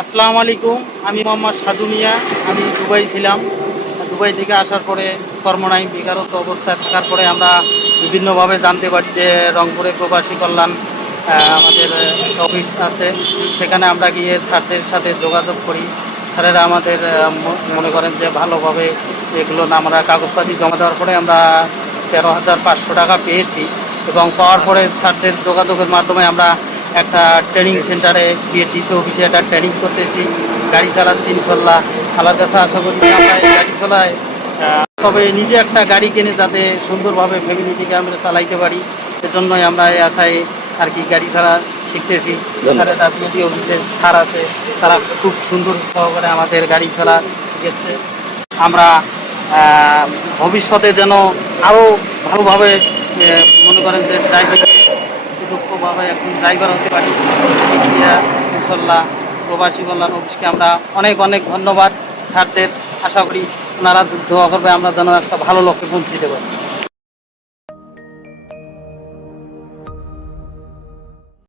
আসসালামু আলাইকুম, আমি মোহাম্মদ সাজু মিয়া। আমি দুবাই ছিলাম। দুবাই থেকে আসার পরে কর্মনাই বেকারত্ব অবস্থায় থাকার পরে আমরা বিভিন্নভাবে জানতে পারি যে রংপুরে প্রবাসী কল্যাণ আমাদের অফিস আছে। সেখানে আমরা গিয়ে স্যারদের সাথে যোগাযোগ করি। স্যারেরা আমাদের মনে করেন যে ভালোভাবে এগুলো আমরা কাগজপাতি জমা দেওয়ার পরে আমরা তেরো হাজার পাঁচশো টাকা পেয়েছি। এবং পাওয়ার পরে স্যারদের যোগাযোগের মাধ্যমে আমরা একটা ট্রেনিং সেন্টারে গিয়ে ডিসি অফিসে একটা ট্রেনিং করতেছি। গাড়ি চালাচ্ছি ইনশাল্লাহ। আল্লাহর কাছে আশা করি গাড়ি আহ, তবে নিজে একটা গাড়ি কিনে যাতে সুন্দরভাবে ফ্যামিলিটিকে আমরা চালাইতে পারি এজন্যই আমরা এই আশায় আর কি গাড়ি ছাড়া শিখতেছি। স্যারেরা বিএডি অফিসে স্যার আছে তারা খুব সুন্দর সহকারে আমাদের গাড়ি চালা শিখেছে। আমরা ভবিষ্যতে যেন আরও ভালোভাবে মনে করেন যে ড্রাইভিং সুদক্ষভাবে একজন ড্রাইভার হতে পারি। ইনশাল্লাহ প্রবাসী কল্যাণ অফিসকে আমরা অনেক অনেক ধন্যবাদ। স্যারদের আশা করি ওনারা দোয়া করবে আমরা যেন একটা ভালো লক্ষ্যে পৌঁছে দেবো